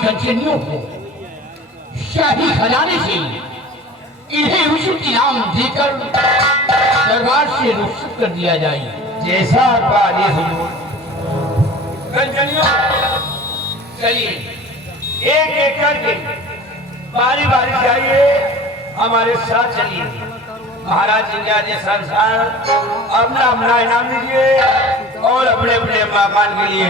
कंचनियों को शाही खजाने से इन्हें उचित इनाम देकर दरबार से रुखसत कर दिया जाए। जैसा आपका आदेश हो। कंचनियों चलिए एक एक करके बारी बारी जाइए, हमारे साथ चलिए। महाराज जी के आदेश अनुसार अपना अपना इनाम दीजिए और अपने अपने मकान के लिए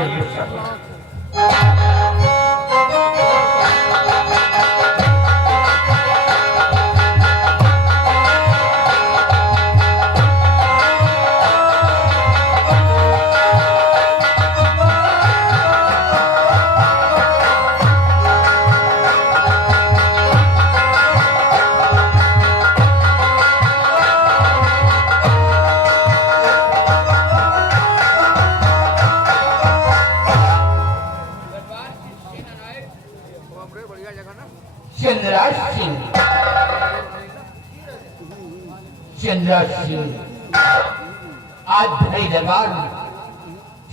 आज भाई दरबार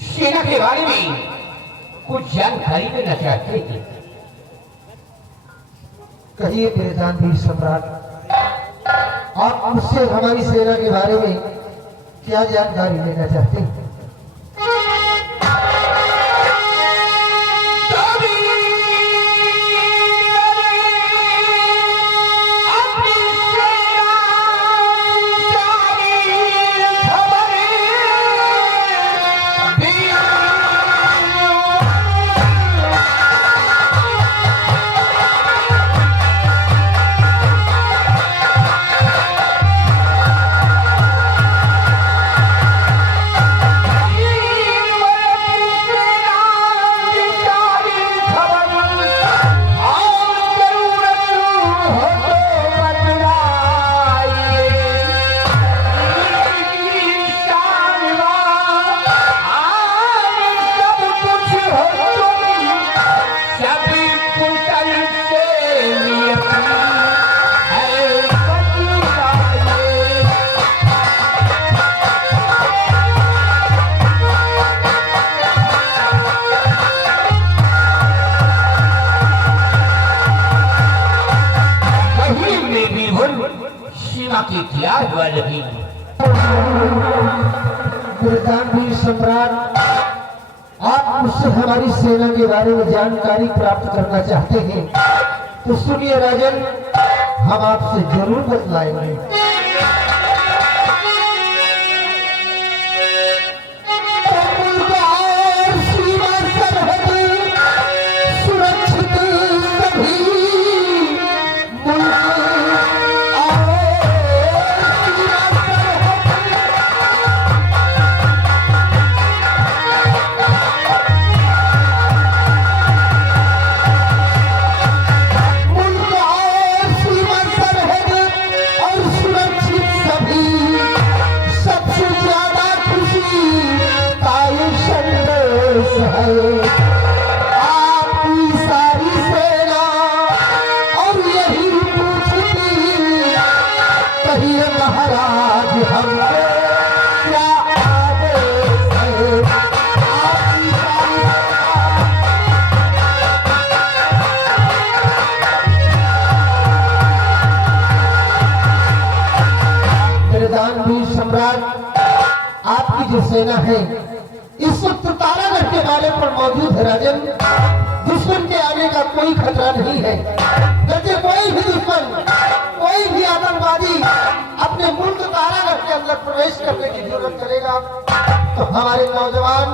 सेना के बारे में कुछ जानकारी देना चाहते हैं। कहिए मेरे जानवीर सम्राट, आप मुझसे हमारी सेना के बारे में क्या जानकारी लेना चाहते हैं? जानवीर सम्राट, आप मुझसे हमारी सेना के बारे में जानकारी प्राप्त करना चाहते हैं तो सुनिए राजन, हम आपसे जरूर बतलाएंगे। जो सेना है इस वक्त तारागढ़ के बारे पर मौजूद है राजन। दुश्मन के आने का कोई खतरा नहीं है। जैसे कोई भी दुश्मन, कोई भी आतंकवादी अपने मुल्क तारागढ़ के अंदर प्रवेश करने की जरूरत करेगा तो हमारे नौजवान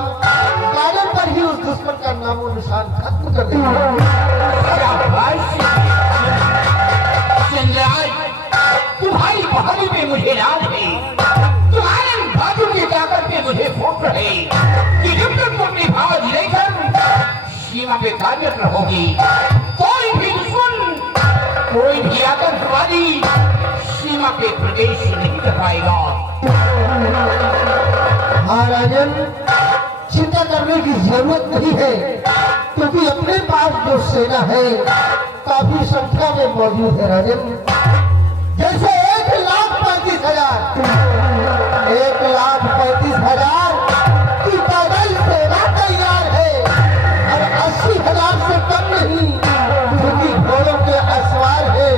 गार्डन पर ही उस दुश्मन का नामो निशान खत्म कर देंगे। तुम्हारी बहादुरी पे मुझे नाज है, तुम्हारे बाजू की ताकत पे मुझे फख्र है कि जब तक तुम अपनी भाव लेकर सीमा पे कार्यरत रहोगी, कोई भी दुश्मन, कोई भी आतंकवादी सीमा पे प्रवेश नहीं कर पाएगा। महाराजन, चिंता करने की जरूरत नहीं है क्योंकि अपने पास जो सेना है काफी संख्या में मौजूद है राजन। जैसे 1,35,000 की पैदल सेना तैयार है और 80,000 से कम नहीं क्योंकि घोड़ों के असवार है,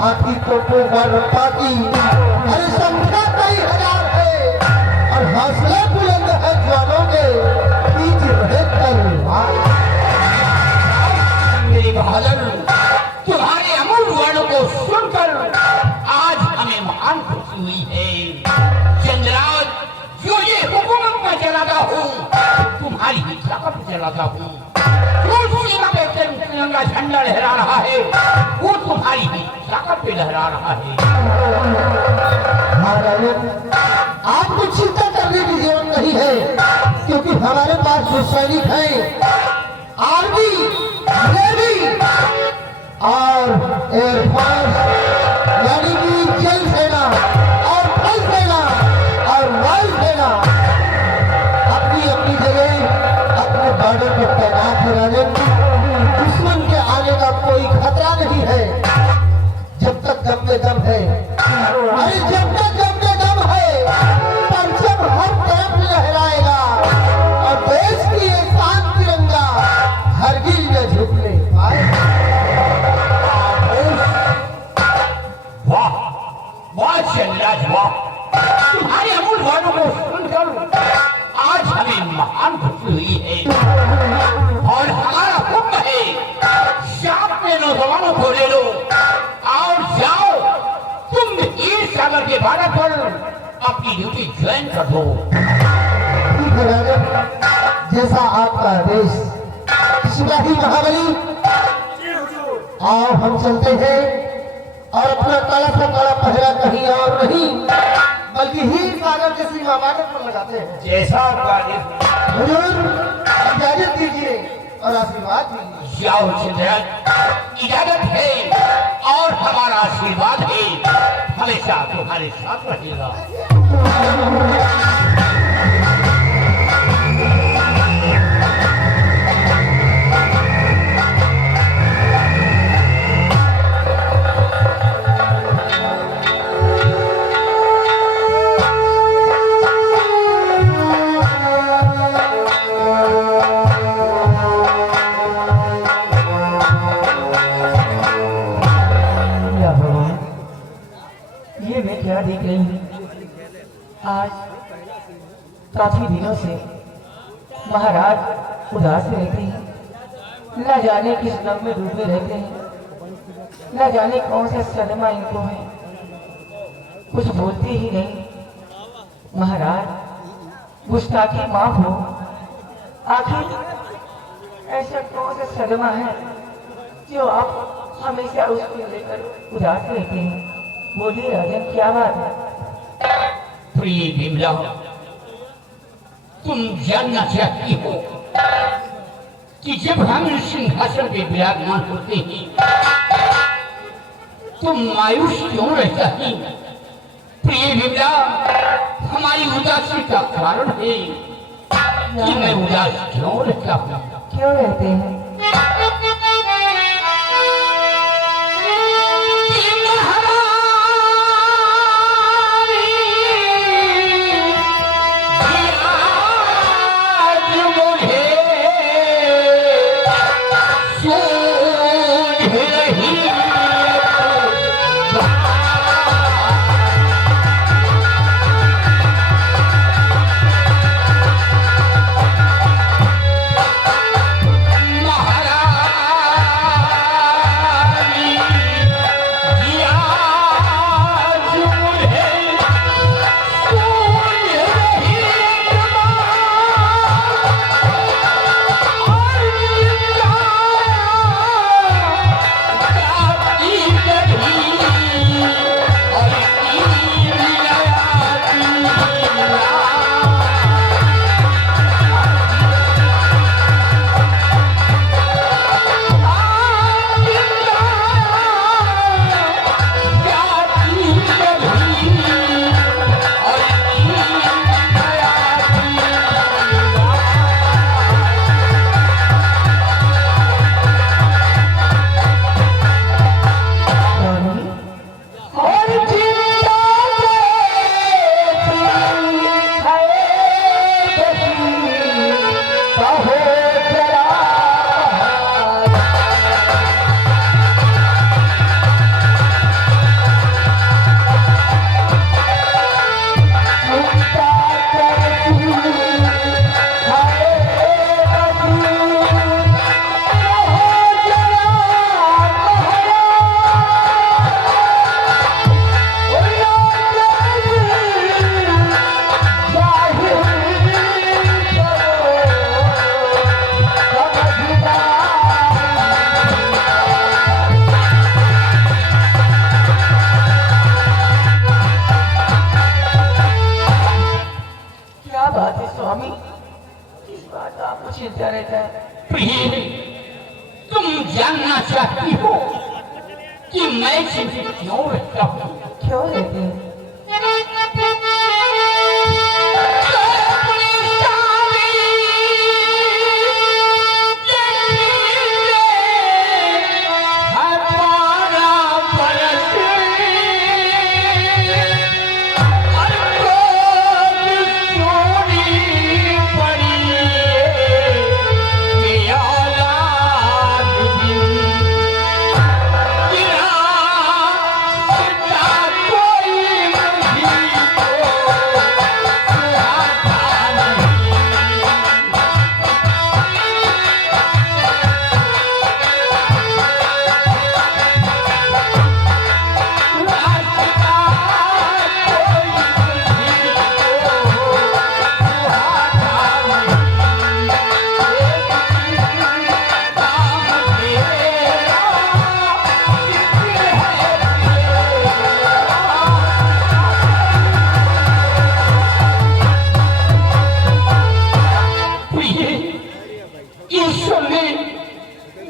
हाथी तोपों व रप्पा की अरे संख्या कई हजार है और हौसले बुलंद है जवानों के बीच रहकर मेरे बहादुर, तुम्हारे अमूल वर्णों को सुनकर आज हमें महान खुशी हुई है। चंद्रराज, जो ये हुकूमत में चलाता हूँ, तुम्हारी ही ताकत में चलाता हूँ। जो सीमा पे तिरंगा झंडा लहरा रहा है वो तुम्हारी ही ताकत पे लहरा रहा है। महाराजन, आपको चिंता करने की जरूरत नहीं है क्योंकि हमारे पास जो सैनिक हैं, आर्मी, नेवी और एयरफोर्स यानी कि जल सेना और थल सेना और वायु सेना अपनी अपनी जगह अपने बॉर्डर पर तैनात है राजन। दुश्मन के आने का कोई खतरा नहीं है जब तक दम में दम है। अरे जब तक दम में दम है परचम हर तरफ लहराएगा और देश की ये शान तिरंगा हरगिज न झुकने पाएगा। वाह वाह चंद्रराज, वाह! तुम्हारे अमूल वर्णों को सुनकर आज हमें महान खुशी हुई है और हमारा हुक्म है, शाम में नौजवानों को ले लो और जाओ, तुम हीर सागर के बारह पर अपनी ड्यूटी ज्वाइन कर दो। ठीक है राजन, जैसा आपका आदेश। सिपाही महाबली, आओ हम चलते हैं और अपना काला सा काला पहरा कहीं और नहीं बल्कि हीर सागर के सीमा बाटर पर लगाते हैं। जैसा आपका आदेश। हुजूर, इजाजत दीजिए और आशीर्वाद दीजिए। जाओ चंद्रराज, इजाजत है और हमारा आशीर्वाद है, हमेशा तुम्हारे साथ रहेगा। क्या देख रही हूँ? आज काफी दिनों से महाराज उदास रहते हैं, न जाने किस गम में डूबे रहते हैं, न जाने कौन सा सदमा इनको है, कुछ बोलते ही नहीं। महाराज, गुस्ताखी माफ हो, आखिर ऐसा कौन सा सदमा है जो आप हमेशा उसको लेकर उदास रहते हैं? बोलिए राजन, क्या बात है? प्रिय विमला, तुम जानना चाहती हो कि जब हम सिंहासन पे विराजमान होते हैं तुम मायूस क्यों रहता है? प्रिय विमला, हमारी उदासी का कारण है कि मैं उदास क्यों रहता हूँ। क्यों रहते हैं? क्यों रहता हूँ? क्यों रहते हैं?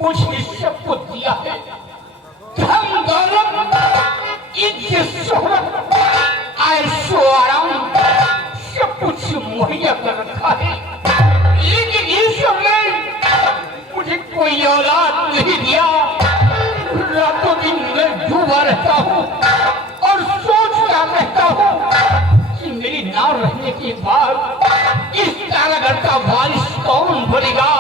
मुझे सब कुछ दिया है, धन दौलत, इज्जत शोहरत, ऐशो आराम सब कुछ मुहैया कर रखा है, लेकिन ईश्वर ने मुझे कोई औलाद नहीं दिया। रातों दिन मैं डूबा रहता हूँ और सोचता रहता हूँ कि मेरी ना रहने के बाद इस कारागार का वारिस कौन बनेगा,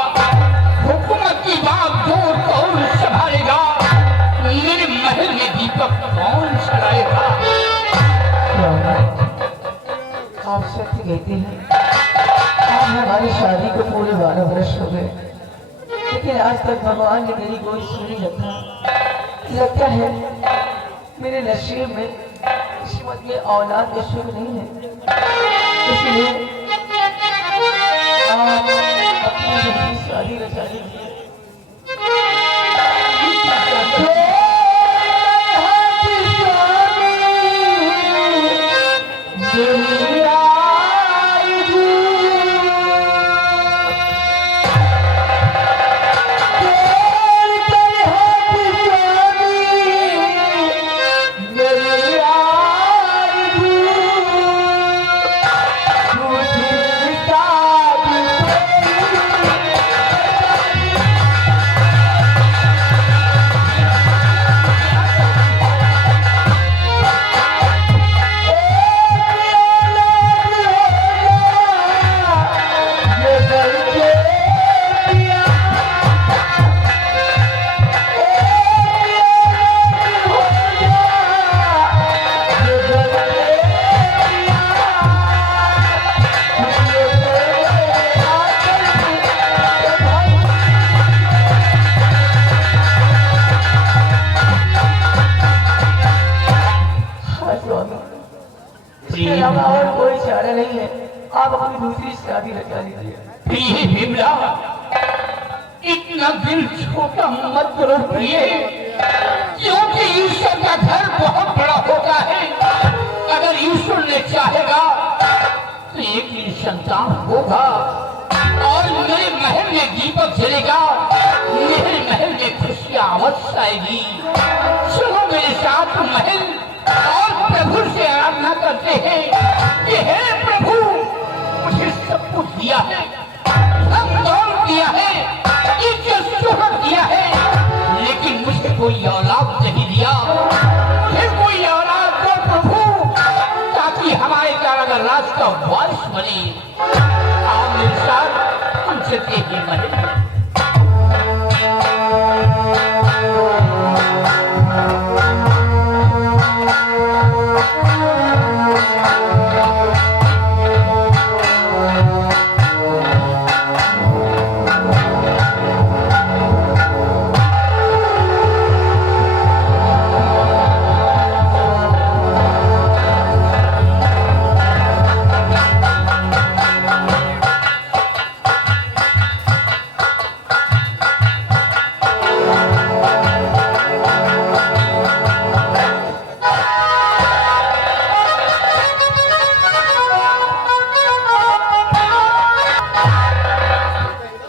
हुकूमत की बात जोर कौन संभालेगा, मेरे महल में दीपक कौन जलाएगा। आप सत्य कहते हैं। आज हमारी शादी को पूरे 12 वर्ष हो गए, लेकिन आज तक भगवान ने मेरी कोई सुनी रखा। लगता है मेरे नसीब में, किस्मत में औलाद नसीब नहीं है, इसलिए आप अपनी दूसरी शादी रचा लीजिए। और कोई चारा नहीं है, आप अपनी दूसरी शादी रचा लीजिए। बिमला, इतना दिल छोटा मत करो प्रिय, क्योंकि ईश्वर का घर बहुत बड़ा होता है। अगर ईश्वर ने चाहेगा तो एक ही संतान होगा और मेरे महल में दीपक जलेगा, मेरे महल में खुशियां अवश्य आएगी। चलो मेरे साथ महल और प्रभु से आराधना करते हैं कि हे प्रभु, मुझे सब कुछ दिया है, धन दौलत दिया है, इज्जत शोहरत दिया है, लेकिन मुझे कोई औलाद नहीं दिया। मुझे कोई औलाद दो प्रभु, ताकि हमारे कारागार राज का वारिस बने। आप मेरे साथ हम चलते हैं महल।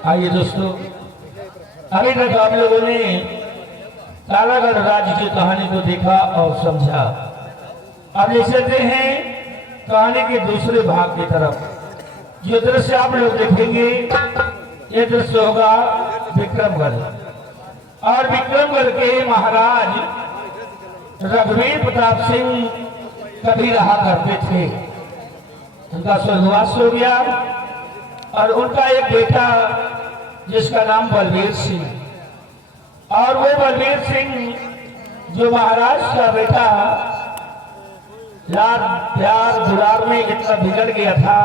आइए दोस्तों, अभी तक आप लोगों ने कालागढ़ राज्य की कहानी को देखा और समझा। अब ले चलते हैं कहानी के दूसरे भाग की तरफ। जो दृश्य आप लोग देखेंगे ये दृश्य होगा विक्रमगढ़, और विक्रमगढ़ के महाराज रघुवीर प्रताप सिंह कभी रहा करते थे। उनका स्वर्गवास हो गया और उनका एक बेटा जिसका नाम बलबीर सिंह, और वो बलबीर सिंह जो महाराज का बेटा यार प्यार दुलार में इतना बिगड़ गया था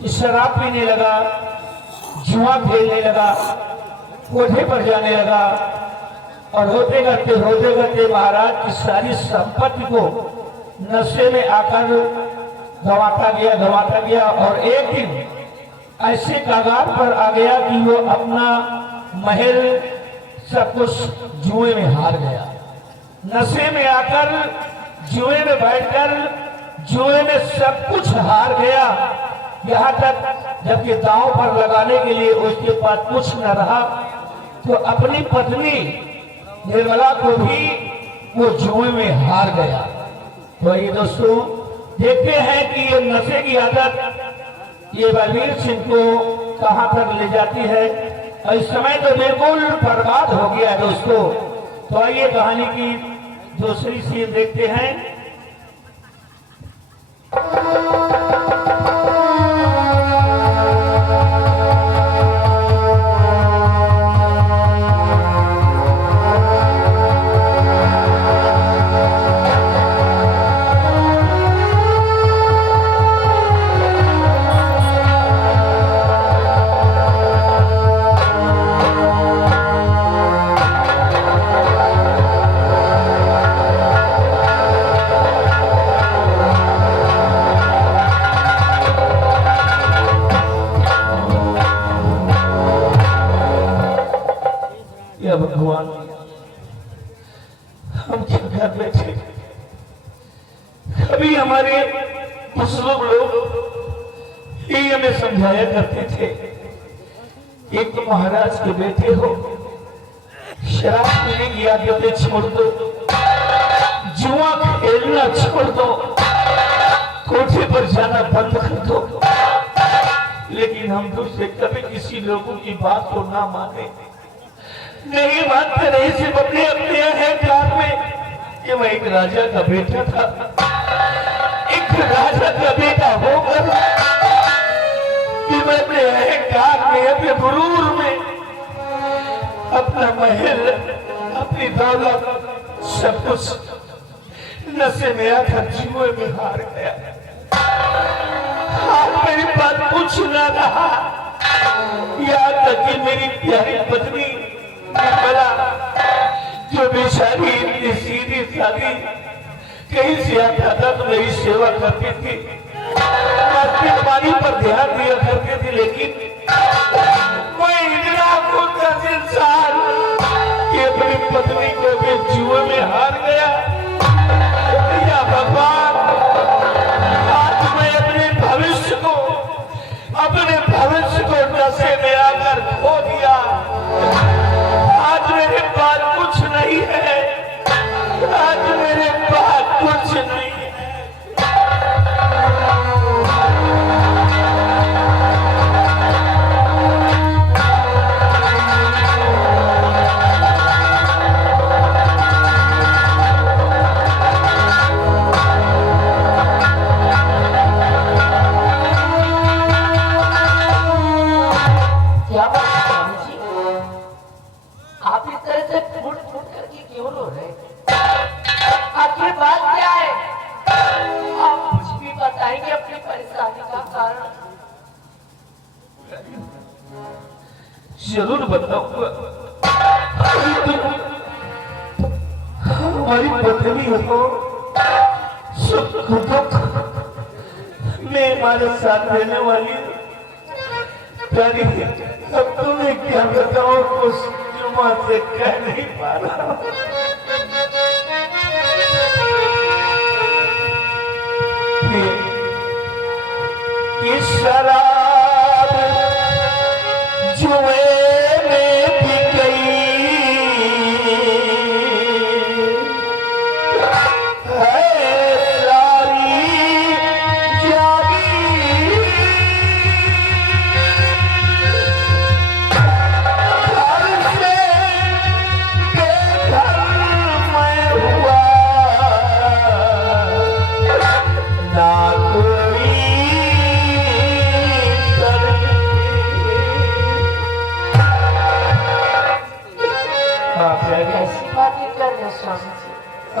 कि शराब पीने लगा, जुआ खेलने लगा, कोठे पर जाने लगा, और होते करते महाराज की सारी संपत्ति को नशे में आकर गंवाता गया और एक दिन ऐसे कागार पर आ गया कि वो अपना महल सब कुछ जुए में हार गया। नशे में आकर जुए में बैठकर जुए में सब कुछ हार गया, यहाँ तक जबकि दांव पर लगाने के लिए उसके पास कुछ न रहा तो अपनी पत्नी निर्मला को भी वो जुए में हार गया। तो ये दोस्तों देखते हैं कि ये नशे की आदत ये बलबीर सिंह को कहां तक ले जाती है। इस समय तो बिल्कुल बर्बाद हो गया है दोस्तों। तो आइए कहानी की दूसरी सीन देखते हैं। भगवान हम क्या कर बैठे। कभी हमारे बुजुर्ग लोग ये हमें समझाया करते थे, एक तो महाराज के बेटे हो, शराब पीने की आदतें छोड़ दो, जुआ खेलना छोड़ दो, कोठे पर जाना बंद कर दो। लेकिन हम दूसरे कभी किसी लोगों की बात को ना माने, नहीं मानते, नहीं सिर्फ अपने अपने अहंकार में कि मैं एक राजा का बेटा था, एक राजा का बेटा होकर कि मैं अपने अहंकार में, अपने गुरूर में अपना महल, अपनी दौलत सब कुछ नशे में आकर जुए में हार गया। आज मेरी बात कुछ ना रहा, यहाँ तक कि मेरी प्यारी पत्नी निर्मला जो बेचारी इतनी सीधी सादी कहीं से आता था तो मेरी सेवा करती थी, पानी पर ध्यान दिया करती थी, लेकिन मैं इतना खुद का इंसान कि अपनी पत्नी को भी जुए में हार गया। या भगवान, आज मैं अपने भविष्य को नशे में आकर खो दिया। आज मेरे पास कुछ नहीं है, आज मेरे पास कुछ नहीं है। आप इस तरह से फूट फूट करके क्यों रो रहे? आखिर बात क्या है? आप कुछ भी बताएंगे अपनी परेशानी का कारण? जरूर बताऊंगा। हमारी पत्नी हो सुख दुख में हमारे साथ रहने वाली प्यारी, अब तुम्हें क्या बताओ, कुछ जुमा से कह नहीं पा रहा। ये शराब जुए में भी गई,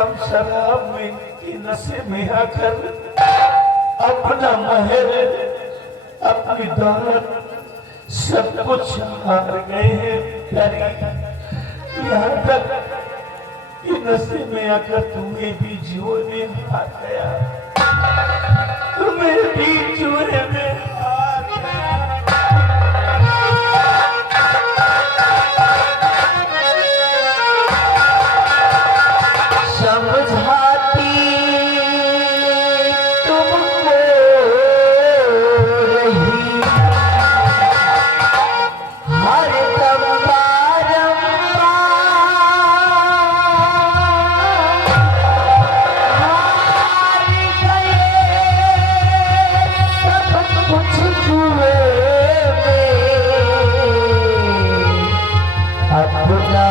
हम शराब में की नशे में आकर अपना महल, अपनी दौलत सब कुछ हार गए हैं प्यारी। यहाँ तक कि नशे में आकर तुम्हें भी जुए में हार गया, तुम्हें भी जुए में हार गया। समझाती तुमको रही हर दम बारंबार, हार गए सब कुछ जुए में, अपना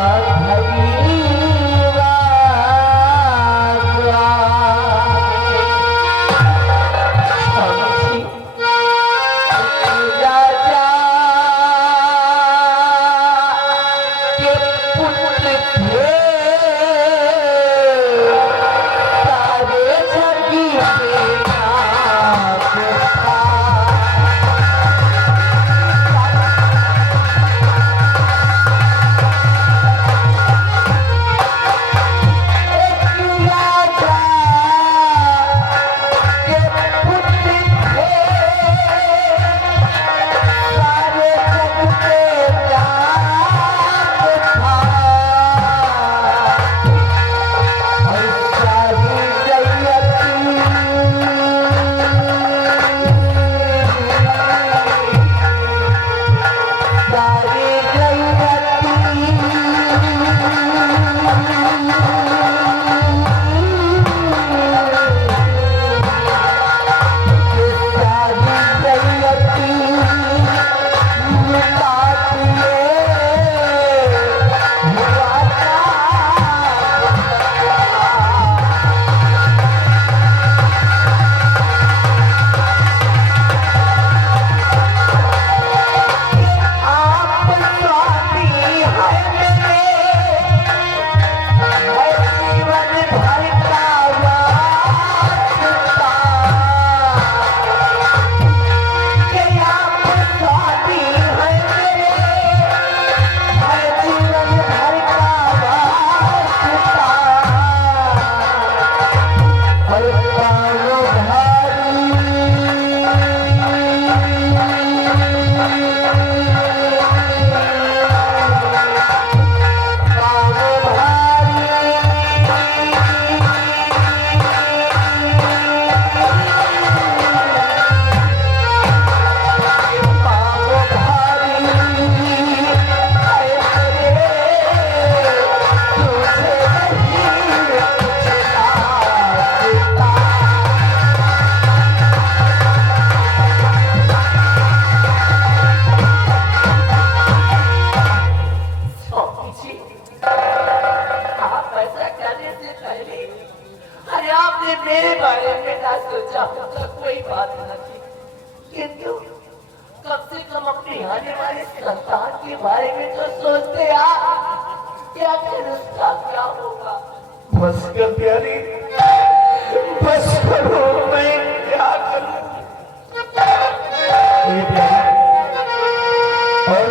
मेरे बारे में ना सोचा होगा कोई बात नहीं, किंतु कम से कम अपने आने वाले संतान के बारे में तो सोचते यार, क्या फिर उसका क्या होगा। बस कर प्यारी, बस करो, मैं क्या करूं। ये प्यारी और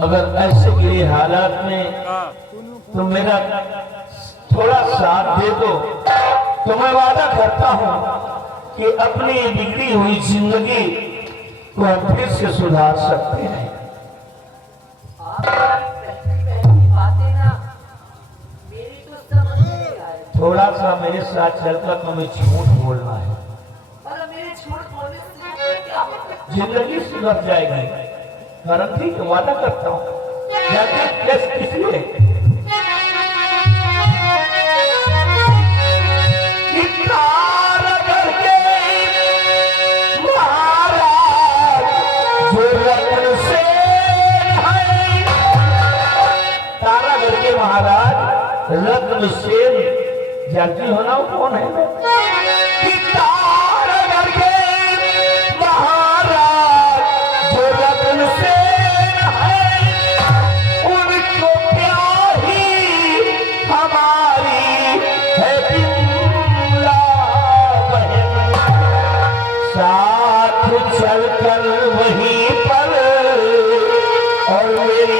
अगर ऐसे के हालात में तुम मेरा थोड़ा साथ दे दो तो मैं वादा करता हूं कि अपनी बिगड़ी हुई जिंदगी को हम फिर से सुधार सकते हैं। थोड़ा सा मेरे साथ चलकर तुम्हें झूठ बोलना है, जिंदगी सुधर जाएगी। गारंटी का वादा करता हूँ। इसलिए तारागढ़ के महाराज रत्न सेन जानती हो ना वो कौन है? कि तारागढ़ के महाराज जो रत्न सेन है, उनको प्यार ही हमारी है बिमला बहन। साथ चलकर वहीं पर और मेरी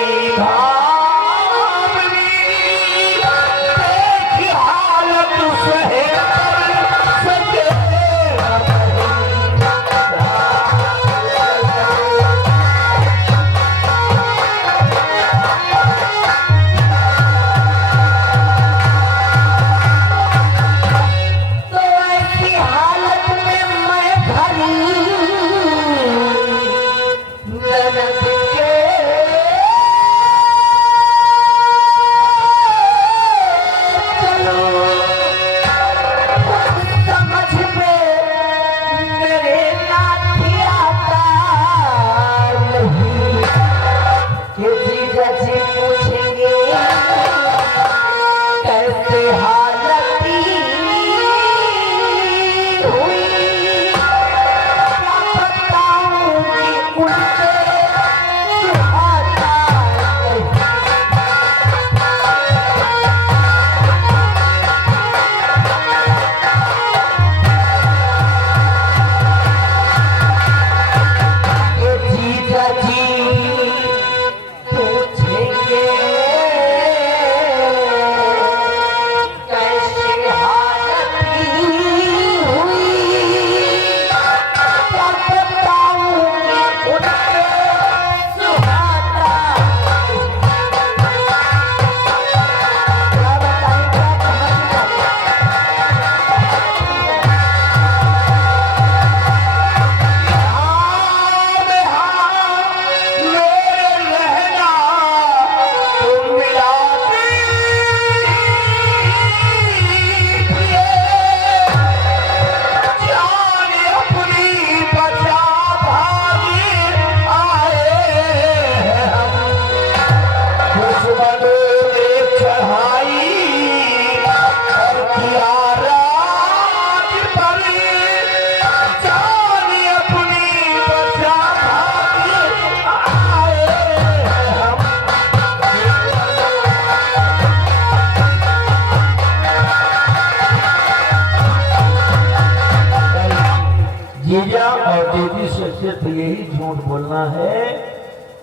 जीजा और दीदी से सिर्फ यही झूठ बोलना है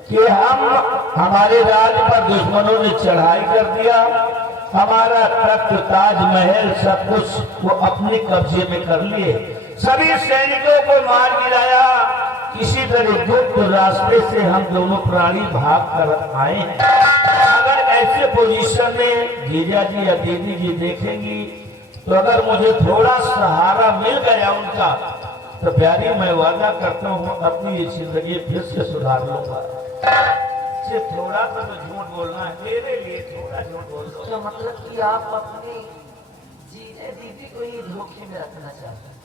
कि हमारे राज पर दुश्मनों ने चढ़ाई कर दिया, हमारा तख्त ताजमहल सब कुछ वो अपने कब्जे में कर लिए, सभी सैनिकों को मार गिराया। किसी तरह गुप्त रास्ते से हम दोनों प्राणी भाग कर आए हैं। अगर ऐसे पोजीशन में जीजा जी या दीदी जी देखेंगी तो अगर मुझे थोड़ा सहारा मिल गया उनका तो प्यारी मैं वादा करता हूँ अपनी ये जिंदगी फिर से सुधार लूंगा। सिर्फ थोड़ा सा तो झूठ बोलना है मेरे लिए, थोड़ा झूठ बोल दो। तो मतलब कि आप अपनी जीजा दीदी को ये धोखे में रखना चाहते हैं?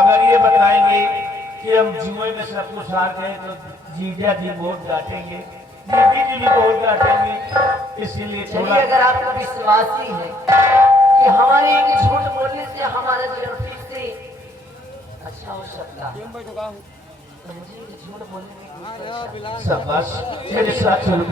अगर ये बताएंगे कि हम जुए में सब कुछ हार गए तो जीजा जी बहुत डांटेंगे, दीदी जी भी बहुत डांटेंगे। इसीलिए चलिए अगर आपको विश्वास ही है कि हमारे एक झूठ बोलने से हमारा जीवन फिर से अच्छा हो सकता है तो मुझे झूठ बोलने में शाबाश, मेरे साथ चलो,